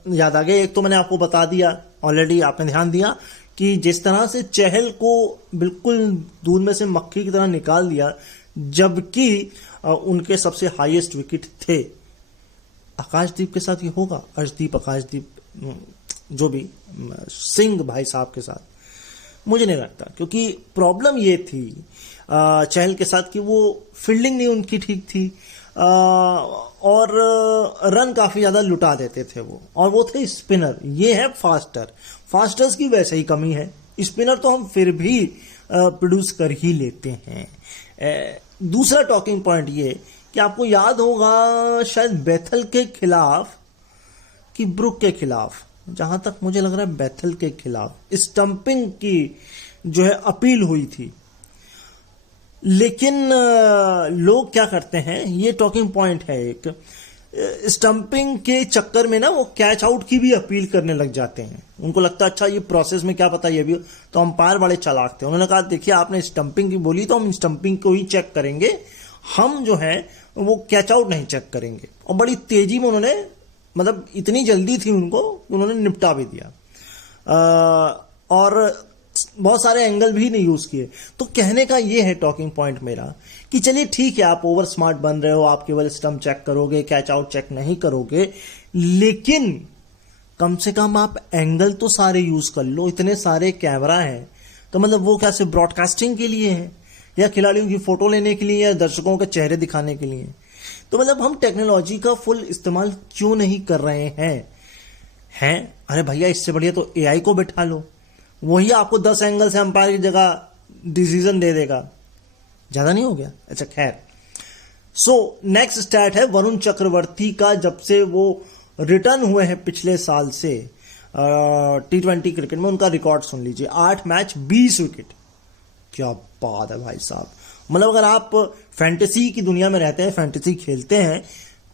याद आ गया। एक तो मैंने आपको बता दिया ऑलरेडी, आपने ध्यान दिया कि जिस तरह से चहल को बिल्कुल दूध में से मक्खी की तरह निकाल दिया, जबकि उनके सबसे हाईएस्ट विकेट थे। आकाशदीप के साथ ये होगा, अर्शदीप, आकाशदीप, जो भी सिंह भाई साहब के साथ मुझे नहीं लगता, क्योंकि प्रॉब्लम ये थी चहल के साथ कि वो फील्डिंग नहीं उनकी ठीक थी, और रन काफी ज्यादा लुटा देते थे वो, और वो थे स्पिनर। ये है फास्टर्स की वैसे ही कमी है। स्पिनर तो हम फिर भी प्रोड्यूस कर ही लेते हैं। दूसरा टॉकिंग पॉइंट ये कि आपको याद होगा शायद बेथल के खिलाफ कि ब्रुक के खिलाफ, जहां तक मुझे लग रहा है बेथल के खिलाफ स्टंपिंग की जो है अपील हुई थी। लेकिन लोग क्या करते हैं, ये टॉकिंग पॉइंट है एक, स्टंपिंग के चक्कर में ना वो कैच आउट की भी अपील करने लग जाते हैं। उनको लगता है अच्छा ये प्रोसेस में क्या पता ये भी, तो अंपायर बड़े चालाक थे। उन्होंने कहा देखिए आपने स्टंपिंग की बोली तो हम स्टंपिंग को ही चेक करेंगे, हम जो है वो कैच आउट नहीं चेक करेंगे। और बड़ी तेजी में उन्होंने, मतलब इतनी जल्दी थी उनको, उन्होंने निपटा भी दिया, और बहुत सारे एंगल भी नहीं यूज किए। तो कहने का ये है टॉकिंग पॉइंट मेरा कि चलिए ठीक है, आप ओवर स्मार्ट बन रहे हो, आप केवल स्टंप चेक करोगे, कैच आउट चेक नहीं करोगे, लेकिन कम से कम आप एंगल तो सारे यूज कर लो। इतने सारे कैमरा हैं, तो मतलब वो क्या सिर्फ ब्रॉडकास्टिंग के लिए है, या खिलाड़ियों की फोटो लेने के लिए, या दर्शकों के चेहरे दिखाने के लिए? तो मतलब हम टेक्नोलॉजी का फुल इस्तेमाल क्यों नहीं कर रहे हैं? अरे भैया, इससे बढ़िया तो एआई को बैठा लो, वही आपको 10 एंगल से अंपायर की जगह डिसीजन दे देगा। ज्यादा नहीं हो गया? अच्छा खैर। सो नेक्स्ट स्टैट है वरुण चक्रवर्ती का। जब से वो रिटर्न हुए हैं पिछले साल से T20 क्रिकेट में, उनका रिकॉर्ड सुन लीजिए, 8 मैच 20 विकेट। क्या बात है भाई साहब। मतलब अगर आप फैंटेसी की दुनिया में रहते हैं, फैंटेसी खेलते हैं,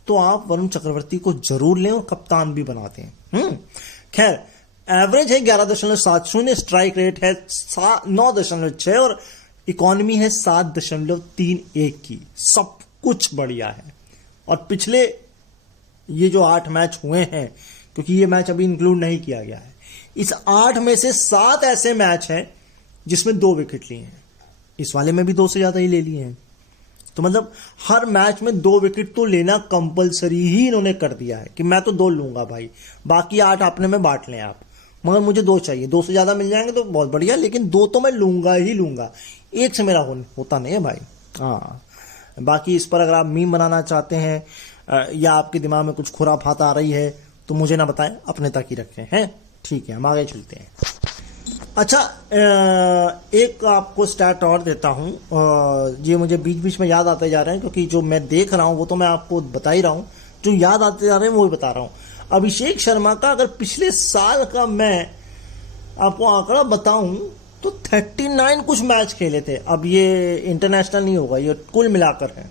तो आप वरुण चक्रवर्ती को जरूर लें और कप्तान भी बनाते हैं। खैर, एवरेज है 11.70, स्ट्राइक रेट है 9.6 और इकोनॉमी है 7.31 की। सब कुछ बढ़िया है। और पिछले ये जो 8 मैच हुए हैं, क्योंकि ये मैच अभी इंक्लूड नहीं किया गया है, इस 8 में से 7 ऐसे मैच हैं जिसमें 2 विकेट लिए हैं। इस वाले में भी 2 से ज्यादा ही ले लिए हैं। तो मतलब हर मैच में 2 विकेट तो लेना कंपलसरी ही इन्होंने कर दिया है कि मैं तो 2 लूंगा भाई, बाकी 8 अपने में बांट लें आप, मगर मुझे 2 चाहिए। 2 से ज्यादा मिल जाएंगे तो बहुत बढ़िया, लेकिन 2 तो मैं लूंगा ही लूंगा। 1 से मेरा होता नहीं है भाई। हाँ, बाकी इस पर अगर आप मीम बनाना चाहते हैं या आपके दिमाग में कुछ खुराफात आ रही है तो मुझे ना बताएं, अपने तक ही रखें। हैं ठीक है, हम आगे चलते हैं। अच्छा, एक आपको स्टैट और देता हूं, ये मुझे बीच बीच में याद आते जा रहे हैं, क्योंकि जो मैं देख रहा हूं वो तो मैं आपको बता ही रहा हूं, जो याद आते जा रहे हैं वो ही बता रहा हूं। अभिषेक शर्मा का अगर पिछले साल का मैं आपको आंकड़ा बताऊं तो 39 कुछ मैच खेले थे। अब ये इंटरनेशनल नहीं होगा, ये कुल मिलाकर है।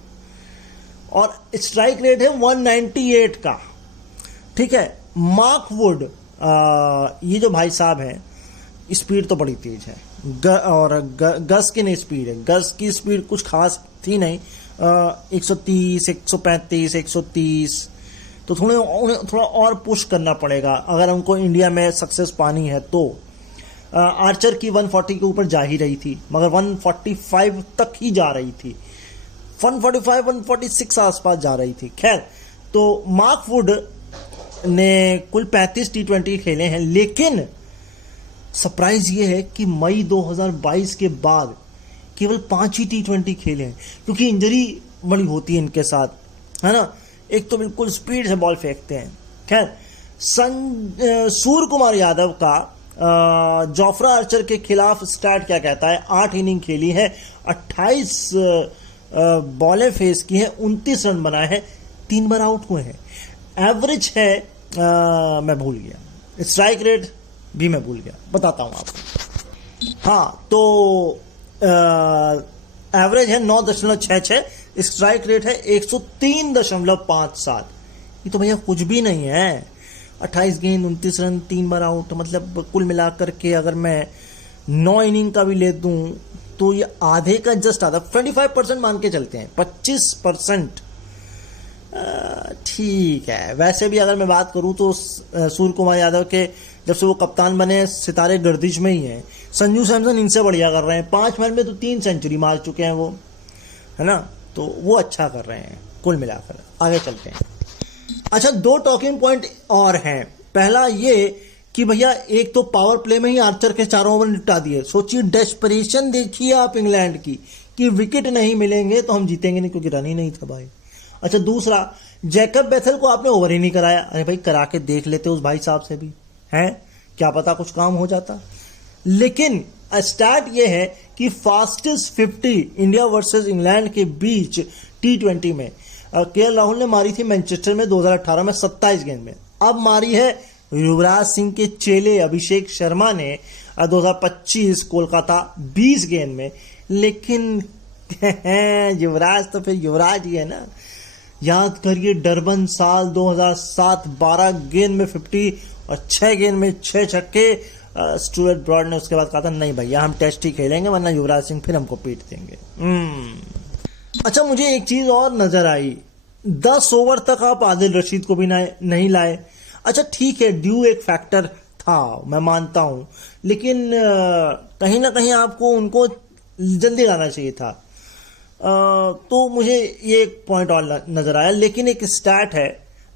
और स्ट्राइक रेट है 198 का। ठीक है, मार्क वुड, ये जो भाई साहब हैं, स्पीड तो बड़ी तेज है, गस की नहीं स्पीड है, गस की स्पीड कुछ खास थी नहीं, 130, 135, 130। तो उन्हें थोड़ा और पुश करना पड़ेगा अगर उनको इंडिया में सक्सेस पानी है तो। आर्चर की 140 के ऊपर जा ही रही थी, मगर 145 तक ही जा रही थी, 145, 146 आसपास जा रही थी। खैर, तो मार्क वुड ने कुल 35 T20 खेले हैं, लेकिन सरप्राइज ये है कि मई 2022 के बाद केवल 5 ही T20 खेले हैं, क्योंकि इंजरी बड़ी होती है इनके साथ। है ना, एक तो बिल्कुल स्पीड से बॉल फेंकते हैं। खैर, सूर्य कुमार यादव का जोफ्रा आर्चर के खिलाफ स्टार्ट क्या कहता है? 8 इनिंग खेली है, 28 बॉलें फेस की है, 29 रन बनाए हैं, 3 बार आउट हुए हैं। एवरेज है मैं भूल गया, स्ट्राइक रेट भी मैं भूल गया, बताता हूं आपको। हाँ, तो एवरेज है 9.66, स्ट्राइक रेट है 103.57। ये तो भैया कुछ भी नहीं है। 28 गेंद, 29 रन, 3 बार आउट, मतलब कुल मिलाकर के अगर मैं 9 इनिंग का भी ले दूं तो ये आधे का जस्ट आधा, 25% मान के चलते हैं, 25%। ठीक है। वैसे भी अगर मैं बात करूं तो सूर्य कुमार यादव के जब से वो कप्तान बने सितारे गर्दिश में ही हैं। संजू सैमसन इनसे बढ़िया कर रहे हैं, 5 मैच में तो 3 सेंचुरी मार चुके हैं वो, है ना, तो वो अच्छा कर रहे हैं कुल मिलाकर। आगे चलते हैं। अच्छा, 2 टॉकिंग पॉइंट और हैं। पहला ये कि भैया एक तो पावर प्ले में ही आर्चर के 4 ओवर निपटा दिए। सोचिए, डेस्परेशन देखिए आप इंग्लैंड की कि विकेट नहीं मिलेंगे तो हम जीतेंगे नहीं, क्योंकि रन ही नहीं था भाई। अच्छा, दूसरा, जैकब बेथल को आपने ओवर ही नहीं कराया। अरे भाई, करा के देख लेते उस भाई साहब से भी, हैं, क्या पता कुछ काम हो जाता। लेकिन स्टार्ट ये है कि फास्टेस्ट 50 इंडिया वर्सेस इंग्लैंड के बीच T20 में केएल राहुल ने मारी थी मैनचेस्टर में 2018 में 27 गेंद में। अब मारी है युवराज सिंह के चेले अभिषेक शर्मा ने 2025 कोलकाता 20 गेंद में। लेकिन युवराज तो फिर युवराज ही है ना। याद करिए, डरबन साल 2007, 12 गेंद में 50 और 6 गेंद में 6 छक्के। स्टुअर्ट ब्रॉड ने उसके बाद कहा था, नहीं भैया हम टेस्ट ही खेलेंगे, वरना युवराज सिंह फिर हमको पीट देंगे। अच्छा, मुझे एक चीज और नजर आई, 10 ओवर तक आप आदिल रशीद को भी नहीं लाए। अच्छा ठीक है, ड्यू एक फैक्टर था, मैं मानता हूं, लेकिन कहीं ना कहीं आपको उनको जल्दी लाना चाहिए था। तो मुझे ये एक पॉइंट और नजर आया। लेकिन एक स्टैट है,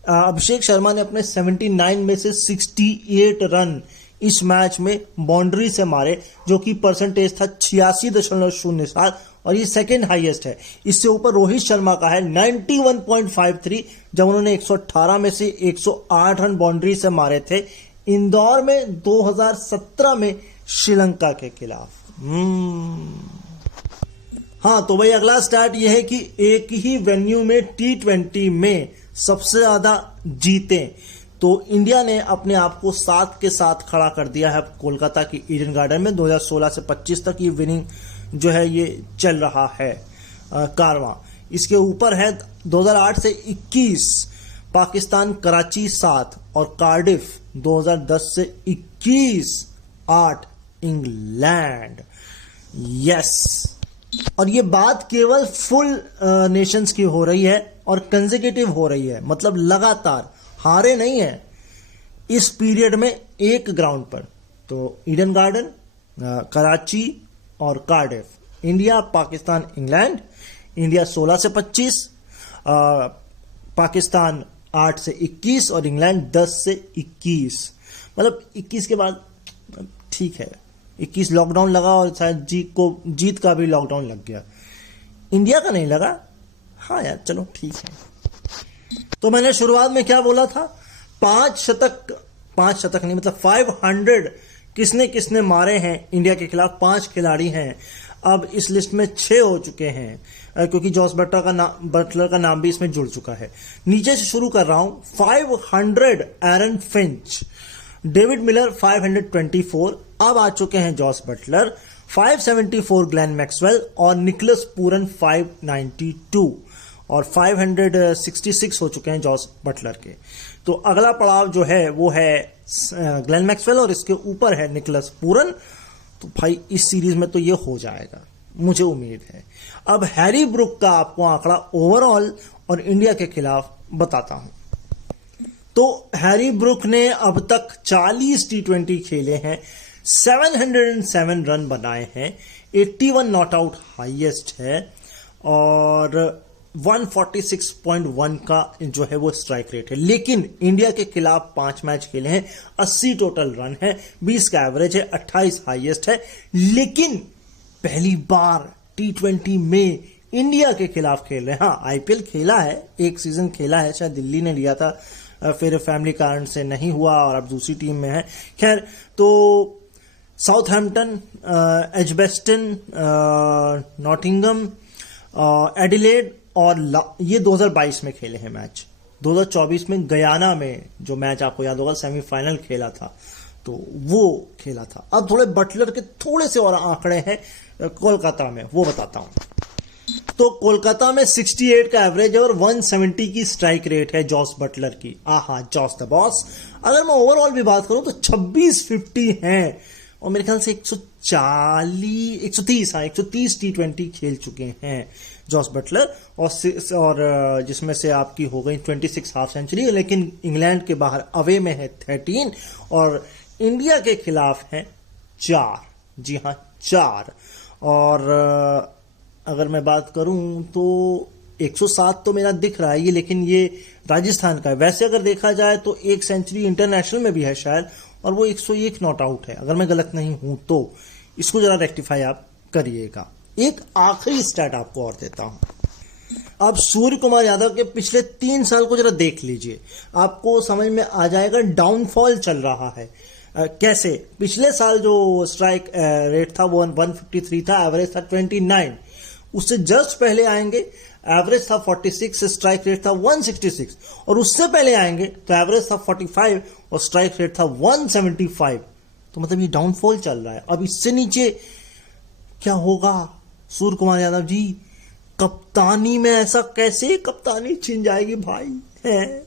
अभिषेक शर्मा ने अपने 79 में से 68 रन इस मैच में बाउंड्री से मारे, जो कि परसेंटेज था 86.07 और ये सेकंड हाईएस्ट है। इससे ऊपर रोहित शर्मा का है 91.53, जब उन्होंने 118 में से 108 रन बाउंड्री से मारे थे इंदौर में 2017 में श्रीलंका के खिलाफ। हाँ, तो भाई अगला स्टार्ट यह है कि एक ही वेन्यू में T20 में सबसे ज्यादा जीते। तो इंडिया ने अपने आप को 7 के साथ खड़ा कर दिया है कोलकाता की ईडन गार्डन में। 2016 से 25 तक ये विनिंग जो है ये चल रहा है कारवां। इसके ऊपर है 2008 से 21 पाकिस्तान कराची 7 और कार्डिफ 2010 से 21 8 इंग्लैंड। यस, और ये बात केवल फुल नेशंस की हो रही है और कंसेक्यूटिव हो रही है, मतलब लगातार हारे नहीं है इस पीरियड में एक ग्राउंड पर। तो ईडन गार्डन, कराची और Cardiff, India, Pakistan, England. India 16 से 25, पाकिस्तान 8 से 21 और इंग्लैंड 10 से 21। मतलब 21 के बाद ठीक है, 21 लॉकडाउन लगा और शायद जीत का भी लॉकडाउन लग गया, इंडिया का नहीं लगा। हाँ यार, चलो ठीक है। तो मैंने शुरुआत में क्या बोला था, 5 शतक नहीं, मतलब 500 किसने किसने मारे हैं इंडिया के खिलाफ। 5 खिलाड़ी हैं, अब इस लिस्ट में 6 हो चुके हैं, क्योंकि जॉस बटलर का नाम भी इसमें जुड़ चुका है। नीचे से शुरू कर रहा हूं। 500 एरन फिंच, डेविड मिलर 524, अब आ चुके हैं जॉस बटलर 574, ग्लेन मैक्सवेल और निकोलस पूरन 592 और 566 हो चुके हैं जॉस बटलर के। तो अगला पड़ाव जो है वो है ग्लेन मैक्सवेल और इसके ऊपर है निकोलस पूरन। तो भाई इस सीरीज में तो ये हो जाएगा, मुझे उम्मीद है। अब हैरी ब्रुक का आपको आंकड़ा ओवरऑल और इंडिया के खिलाफ बताता हूं। तो हैरी ब्रुक ने अब तक 40 T20 खेले हैं, 707 रन बनाए हैं, 81 नॉट आउट हाईएस्ट है और 146.1 का जो है वो स्ट्राइक रेट है। लेकिन इंडिया के खिलाफ 5 मैच खेले हैं, 80 टोटल रन है, 20 का एवरेज है, 28 हाईएस्ट है। लेकिन पहली बार T20 में इंडिया के खिलाफ खेल रहे हैं। हाँ, आईपीएल खेला है, एक सीजन खेला है, शायद दिल्ली ने लिया था, फिर फैमिली कारण से नहीं हुआ और अब दूसरी टीम में है। खैर, तो साउथहैम्पटन, एजबेस्टन, नॉटिंघम, एडिलेड और ये 2022 में खेले हैं मैच। 2024 में गयाना में जो मैच आपको याद होगा सेमीफाइनल खेला था, तो वो खेला था। अब थोड़े बटलर के थोड़े से और आंकड़े हैं कोलकाता में, वो बताता हूं। तो कोलकाता में 68 का एवरेज है और 170 की स्ट्राइक रेट है जॉस बटलर की। आहा, जॉस द बॉस। अगर मैं ओवरऑल भी बात करूं तो 2650 हैं और मेरे ख्याल से 130 T20 खेल चुके हैं जॉस बटलर, और जिसमें से आपकी हो गई 26 हाफ सेंचुरी, लेकिन इंग्लैंड के बाहर अवे में है 13 और इंडिया के खिलाफ है 4। जी हाँ, 4। और अगर मैं बात करूं तो 107 तो मेरा दिख रहा है ये, लेकिन ये राजस्थान का है। वैसे अगर देखा जाए तो एक सेंचुरी इंटरनेशनल में भी है शायद, और वो 101 नॉट आउट है, अगर मैं गलत नहीं हूं तो। इसको जरा रेक्टिफाई आप करिएगा। एक आखिरी स्टैट आपको और देता हूं। अब सूर्य कुमार यादव के पिछले 3 साल को जरा देख लीजिए, आपको समझ में आ जाएगा डाउनफॉल चल रहा है कैसे। पिछले साल जो स्ट्राइक रेट था वो 153 था, एवरेज था 29। उससे जस्ट पहले आएंगे, एवरेज था 46, स्ट्राइक रेट था 166, और उससे पहले आएंगे तो एवरेज था 45 और स्ट्राइक रेट था 175। तो मतलब ये डाउनफॉल चल रहा है। अब इससे नीचे क्या होगा सूर्य कुमार यादव जी? कप्तानी में ऐसा कैसे कप्तानी छिन जाएगी भाई है?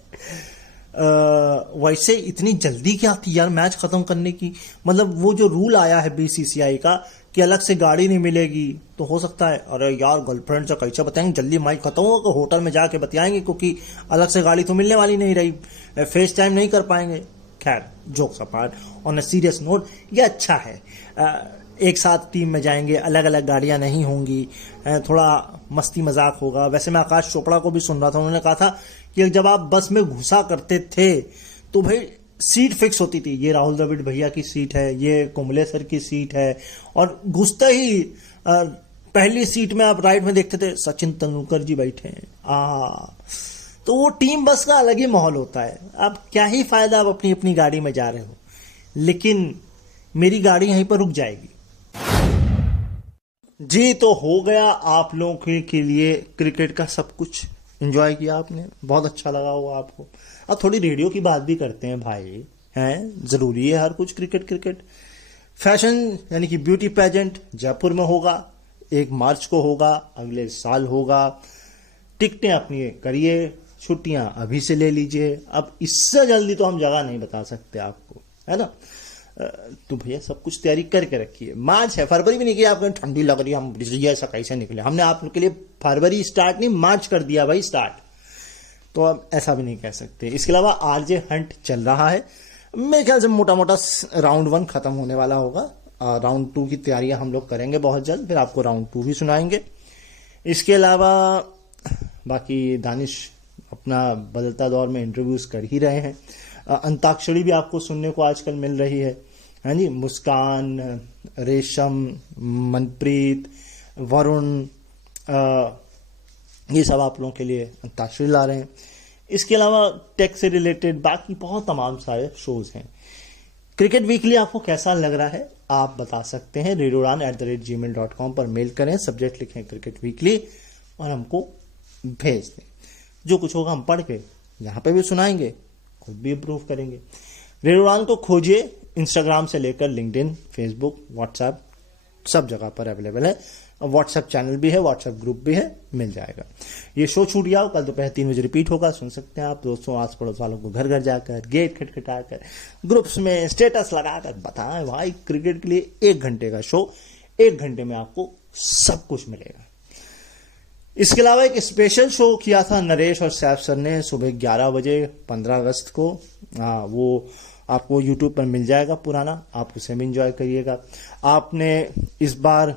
वैसे इतनी जल्दी क्या थी यार मैच खत्म करने की? मतलब वो जो रूल आया है बीसीसीआई का कि अलग से गाड़ी नहीं मिलेगी, तो हो सकता है अरे यार गर्लफ्रेंड से कैसे बताएंगे जल्दी मैच खत्म होगा, होटल में जाके बताएंगे, क्योंकि अलग से गाड़ी तो मिलने वाली नहीं रही, फेस टाइम नहीं कर पाएंगे। खैर, jokes apart, on a serious note, ये अच्छा है। एक साथ टीम में जाएंगे, अलग अलग गाड़ियां नहीं होंगी, थोड़ा मस्ती मजाक होगा। वैसे मैं आकाश चोपड़ा को भी सुन रहा था, उन्होंने कहा था कि जब आप बस में घुसा करते थे तो भाई सीट फिक्स होती थी, ये राहुल द्रविड़ भैया की सीट है, ये कुंबले सर की सीट है, और घुसते ही पहली सीट में आप राइट में देखते थे सचिन तेंदुलकर जी बैठे हैं। तो वो टीम बस का अलग ही माहौल होता है। अब क्या ही फायदा, आप अपनी अपनी गाड़ी में जा रहे हो, लेकिन मेरी गाड़ी यहीं पर रुक जाएगी। जी, तो हो गया आप लोगों के लिए क्रिकेट का सब कुछ। एंजॉय किया आपने, बहुत अच्छा लगा होगा आपको। अब थोड़ी रेडियो की बात भी करते हैं भाई, हैं जरूरी है हर कुछ। क्रिकेट फैशन यानी कि ब्यूटी पेजेंट जयपुर में होगा, 1 मार्च को होगा, अगले साल होगा। टिकटें अपनी करिए, छुट्टियां अभी से ले लीजिए। अब इससे जल्दी तो हम जगह नहीं बता सकते आपको, है ना? तो भैया सब कुछ तैयारी करके रखिए। मार्च है, फरवरी भी नहीं किया आपको, ठंडी लग रही है, हम ऐसा कैसे निकले? हमने आपके लिए फरवरी स्टार्ट नहीं, मार्च कर दिया भाई स्टार्ट। तो अब ऐसा भी नहीं कह सकते। इसके अलावा आरजे हंट चल रहा है, मेरे ख्याल से मोटा मोटा राउंड 1 खत्म होने वाला होगा। राउंड 2 की तैयारियां हम लोग करेंगे बहुत जल्द, फिर आपको राउंड 2 भी सुनाएंगे। इसके अलावा बाकी दानिश अपना बदलता दौर में इंटरव्यूज कर ही रहे हैं। अंताक्षरी भी आपको सुनने को आजकल मिल रही है, हाँ जी। मुस्कान, रेशम, मनप्रीत, वरुण, ये सब आप लोगों के लिए अंताक्षरी ला रहे हैं। इसके अलावा टेक से रिलेटेड बाकी बहुत तमाम सारे शोज हैं। क्रिकेट वीकली आपको कैसा लग रहा है आप बता सकते हैं। redouran@gmail.com पर मेल करें, सब्जेक्ट लिखें क्रिकेट वीकली और हमको भेज दें। जो कुछ होगा हम पढ़ के यहाँ पे भी सुनाएंगे, खुद भी इम्प्रूव करेंगे। रेडोरान को खोजिए, इंस्टाग्राम से लेकर लिंक्डइन, फेसबुक, व्हाट्सएप सब जगह पर अवेलेबल है। व्हाट्सएप चैनल भी है, व्हाट्सएप ग्रुप भी है, मिल जाएगा। ये शो छूट गया हो, कल दोपहर 3 बजे रिपीट होगा, सुन सकते हैं आप दोस्तों, आस पड़ोस वालों को घर घर जाकर, गेट खटखटाकर, ग्रुप्स में स्टेटस लगाकर बताएं भाई क्रिकेट के लिए 1 घंटे का शो, 1 घंटे में आपको सब कुछ मिलेगा। इसके अलावा एक स्पेशल शो किया था नरेश और सैफ सर ने सुबह 11 बजे 15 अगस्त को, वो आपको यूट्यूब पर मिल जाएगा पुराना, आप उसे भी इंजॉय करिएगा। आपने इस बार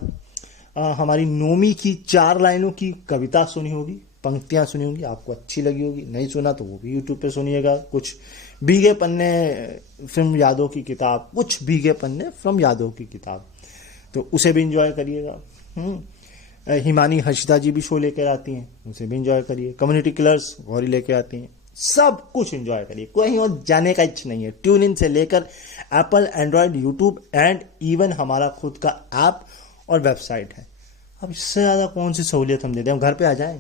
हमारी नोमी की 4 लाइनों की कविता सुनी होगी, पंक्तियां सुनी होंगी, आपको अच्छी लगी होगी। नहीं सुना तो वो भी यूट्यूब पे सुनिएगा। कुछ भीगे पन्ने फ्रॉम यादों की किताब, कुछ भीगे पन्ने फ्रॉम यादों की किताब, तो उसे भी इंजॉय करिएगा। हिमानी हर्षिता जी भी शो लेकर आती हैं, उसे भी इंजॉय करिए। कम्युनिटी किलर्स गौरी लेके आती हैं, सब कुछ इंजॉय करिए, कहीं और जाने का इच्छा नहीं है। ट्यून इन से लेकर Apple, Android, YouTube and even हमारा खुद का ऐप और वेबसाइट है। अब इससे ज़्यादा कौन सी सहूलियत हम देते हैं? हम घर पे आ जाएं?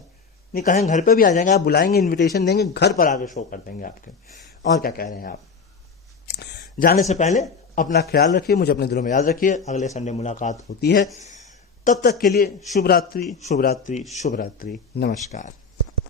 नहीं, कहें घर पे भी आ जाएंगे, आप बुलाएंगे, इनविटेशन देंगे, घर पर आके शो कर देंगे आपके। और क्या कह रहे हैं आप? जाने से पहले अपना ख्याल रखिए, मुझे अपने दिलों में याद रखिए। अगले संडे मुलाकात होती है, तब तक के लिए शुभ रात्रि, शुभ रात्रि, शुभ रात्रि, नमस्कार।